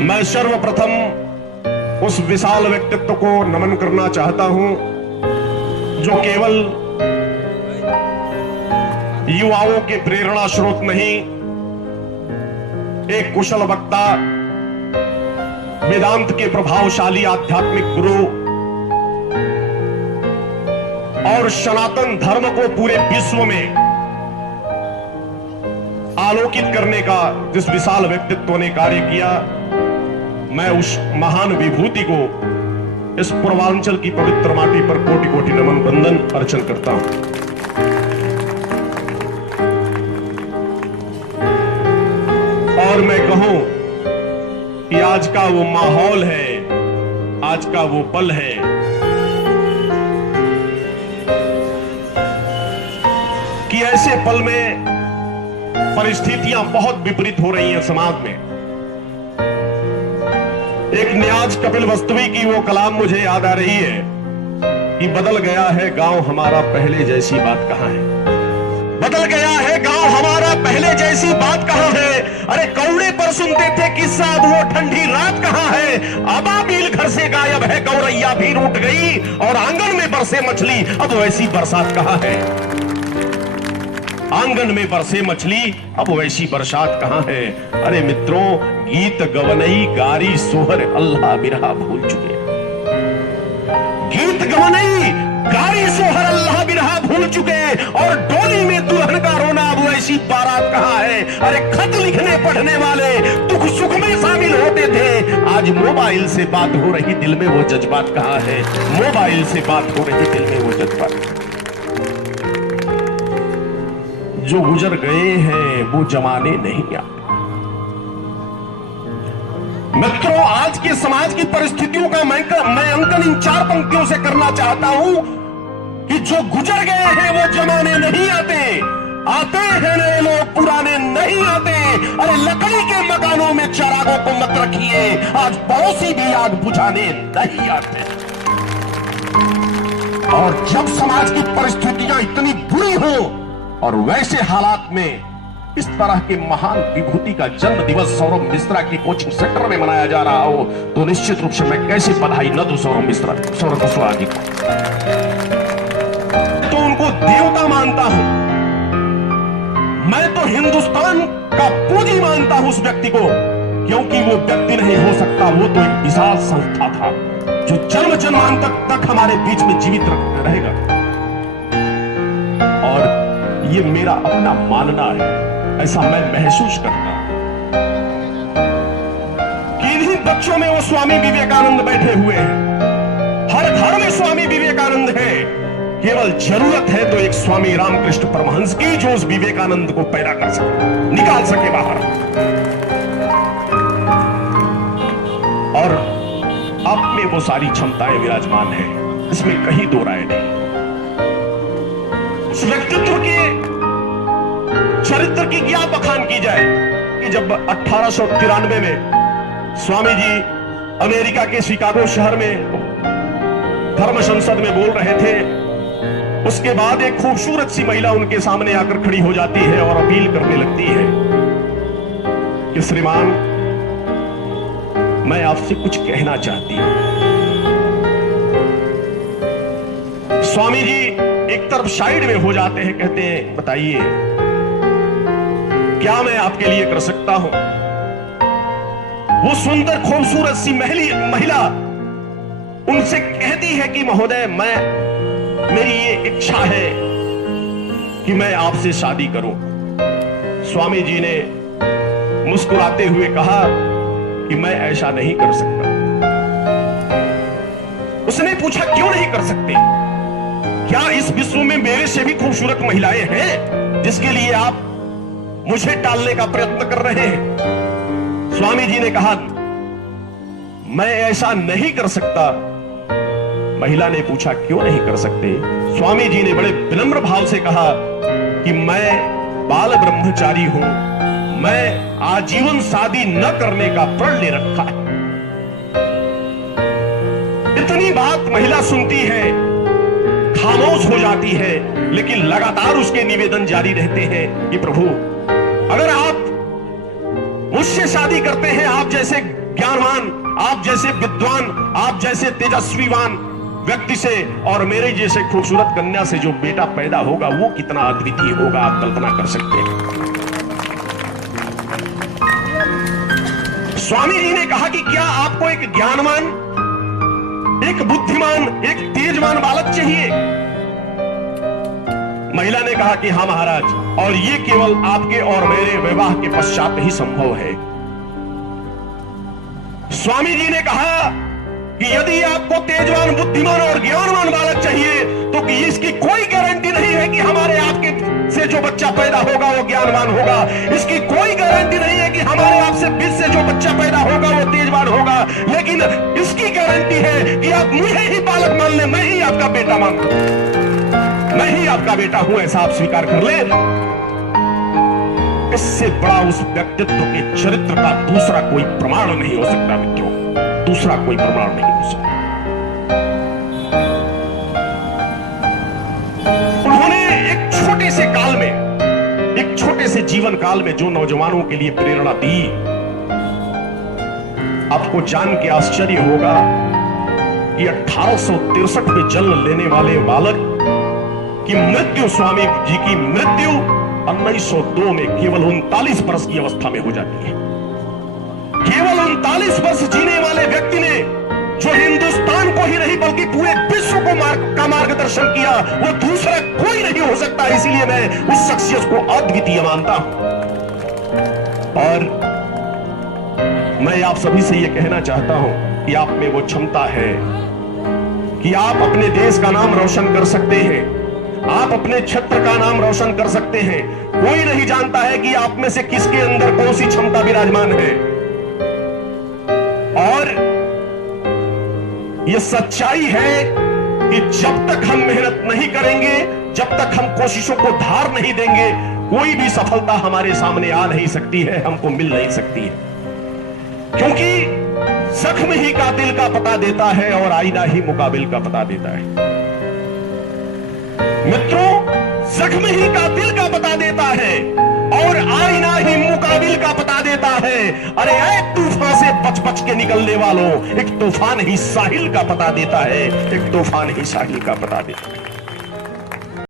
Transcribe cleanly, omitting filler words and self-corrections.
मैं सर्वप्रथम उस विशाल व्यक्तित्व को नमन करना चाहता हूं जो केवल युवाओं के प्रेरणा स्रोत नहीं, एक कुशल वक्ता, वेदांत के प्रभावशाली आध्यात्मिक गुरु और सनातन धर्म को पूरे विश्व में आलोकित करने का जिस विशाल व्यक्तित्व ने कार्य किया, मैं उस महान विभूति को इस पूर्वांचल की पवित्र माटी पर कोटि कोटि नमन वंदन अर्चन करता हूं। और मैं कहूं कि आज का वो माहौल है, आज का वो पल है कि ऐसे पल में परिस्थितियां बहुत विपरीत हो रही हैं समाज में। एक न्याज कपिल वस्तुवी की वो कलाम मुझे याद आ रही है कि बदल गया है गांव हमारा, पहले जैसी बात कहां है। बदल गया है गांव हमारा, पहले जैसी बात कहां है। अरे कौड़े पर सुनते थे किस्सा, अब वो ठंडी रात कहां है। अबाबील घर से गायब है, गौरैया भी रूठ गई और आंगन में बरसे मछली, अब वैसी बरसात कहां है। आंगन में बरसे मछली, अब वैसी बरसात कहां है। अरे मित्रों, गीत गवनई गारी सोहर अल्लाह बिरहा भूल चुके। गीत गवनई गारी सोहर अल्लाह बिरहा भूल चुके और डोली में दुल्हन का रोना, अब वैसी बारात कहां है। अरे खत लिखने पढ़ने वाले दुख सुख में शामिल होते थे, आज मोबाइल से बात हो रही, दिल में वो जज्बात कहां है। मोबाइल से बात हो रही, दिल में वो जज्बात। जो गुजर गए हैं वो जमाने नहीं आते। मित्रों, आज के समाज की परिस्थितियों का मैं अंकन इन 4 पंक्तियों से करना चाहता हूं कि जो गुजर गए हैं वो जमाने नहीं आते। आते हैं नए लोग, पुराने नहीं आते। अरे लकड़ी के मकानों में चिरागों को मत रखिए, आज पड़ोसी भी आग बुझाने नहीं आते। और जब समाज की परिस्थितियां इतनी बुरी हो और वैसे हालात में इस तरह के महान विभूति का जन्म दिवस सौरभ मिश्रा की कोचिंग सेंटर में मनाया जा रहा हो, तो निश्चित रूप से मैं कैसे बधाई न दूं सौरभ मिश्रा, सौरभ कुशवाहा जी को। तो उनको देवता मानता हूं मैं, तो हिंदुस्तान का पूजी मानता हूं उस व्यक्ति को, क्योंकि वो व्यक्ति नहीं हो सकता, वो तो एक विशाल संस्था था जो जन्म जन्मांतर तक हमारे बीच में जीवित रहेगा। और ये मेरा अपना मानना है, ऐसा मैं महसूस करता हूं कि इन्हीं बच्चों में वो स्वामी विवेकानंद बैठे हुए हैं। हर घर में स्वामी विवेकानंद है, केवल जरूरत है तो एक स्वामी रामकृष्ण परमहंस की, जो उस विवेकानंद को पैदा कर सके, निकाल सके बाहर। और आप में वो सारी क्षमताएं विराजमान है, इसमें कहीं दो राय नहीं। व्यक्तित्व के चरित्र की क्या बखान की जाए कि जब 1893 में स्वामी जी अमेरिका के शिकागो शहर में धर्म संसद में बोल रहे थे, उसके बाद एक खूबसूरत सी महिला उनके सामने आकर खड़ी हो जाती है और अपील करने लगती है कि श्रीमान, मैं आपसे कुछ कहना चाहती हूं। स्वामी जी एक तरफ साइड में हो जाते हैं, कहते हैं बताइए क्या मैं आपके लिए कर सकता हूं। वो सुंदर खूबसूरत सी महिला उनसे कहती है कि महोदय, मेरी ये इच्छा है कि मैं आपसे शादी करूं। स्वामी जी ने मुस्कुराते हुए कहा कि मैं ऐसा नहीं कर सकता। उसने पूछा क्यों नहीं कर सकते, क्या इस विश्व में मेरे से भी खूबसूरत महिलाएं हैं जिसके लिए आप मुझे टालने का प्रयत्न कर रहे हैं। स्वामी जी ने कहा मैं ऐसा नहीं कर सकता। महिला ने पूछा क्यों नहीं कर सकते। स्वामी जी ने बड़े विनम्र भाव से कहा कि मैं बाल ब्रह्मचारी हूं, मैं आजीवन शादी न करने का प्रण ले रखा है। इतनी बात महिला सुनती है, खामोश हो जाती है, लेकिन लगातार उसके निवेदन जारी रहते हैं कि प्रभु, अगर आप मुझसे शादी करते हैं आप जैसे ज्ञानवान, आप जैसे विद्वान, आप जैसे तेजस्वीवान व्यक्ति से, और मेरे जैसे खूबसूरत कन्या से जो बेटा पैदा होगा वो कितना अद्वितीय होगा, आप कल्पना कर सकते हैं। स्वामी जी ने कहा कि क्या आपको एक ज्ञानवान, एक बुद्धिमान, एक तेजवान बालक चाहिए? महिला ने कहा कि हाँ महाराज, और ये केवल आपके और मेरे विवाह के पश्चात ही संभव है। स्वामी जी ने कहा कि यदि आपको तेजवान, बुद्धिमान और ज्ञानवान बालक चाहिए तो कि इसकी कोई गारंटी नहीं है कि हमारे आपके से जो बच्चा पैदा होगा वो ज्ञानवान होगा। इसकी कोई गारंटी नहीं है कि हमारे आपसे बीच से जो बच्चा पैदा होगा वो तेजवान होगा। लेकिन इसकी गारंटी है कि आप मुझे ही बालक मान ले, मैं ही आपका बेटा मान लूं, मैं ही आपका बेटा हूं, ऐसा आप स्वीकार कर ले। इससे बड़ा उस व्यक्तित्व के चरित्र का दूसरा कोई प्रमाण नहीं हो सकता मित्रों, दूसरा कोई प्रमाण नहीं हो सकता। उन्होंने एक छोटे से काल में, एक छोटे से जीवन काल में जो नौजवानों के लिए प्रेरणा दी, आपको जान के आश्चर्य होगा कि 1863 में जन्म लेने वाले बालक की मृत्यु, स्वामी जी की मृत्यु 1902 में केवल 39 वर्ष की अवस्था में हो जाती है। केवल 39 वर्ष जीने वाले व्यक्ति ने जो हिंदुस्तान को ही नहीं बल्कि पूरे विश्व को का मार्गदर्शन किया, वो दूसरा कोई नहीं हो सकता। इसीलिए मैं उस शख्सियत को अद्वितीय मानता हूं। और मैं आप सभी से यह कहना चाहता हूं कि आप में वो क्षमता है कि आप अपने देश का नाम रोशन कर सकते हैं, आप अपने क्षेत्र का नाम रोशन कर सकते हैं। कोई नहीं जानता है कि आप में से किसके अंदर कौन सी क्षमता विराजमान है। और यह सच्चाई है कि जब तक हम मेहनत नहीं करेंगे, जब तक हम कोशिशों को धार नहीं देंगे, कोई भी सफलता हमारे सामने आ नहीं सकती है, हमको मिल नहीं सकती है। क्योंकि जख्म ही कातिल का पता देता है और आईना ही मुकाबिल का पता देता है। मित्रों, जख्म ही कातिल का पता देता है और आईना ही मुकाबिल का पता देता है। अरे एक तूफान से बच बच के निकलने वालों, एक तूफान ही साहिल का पता देता है, एक तूफान ही साहिल का पता देता है।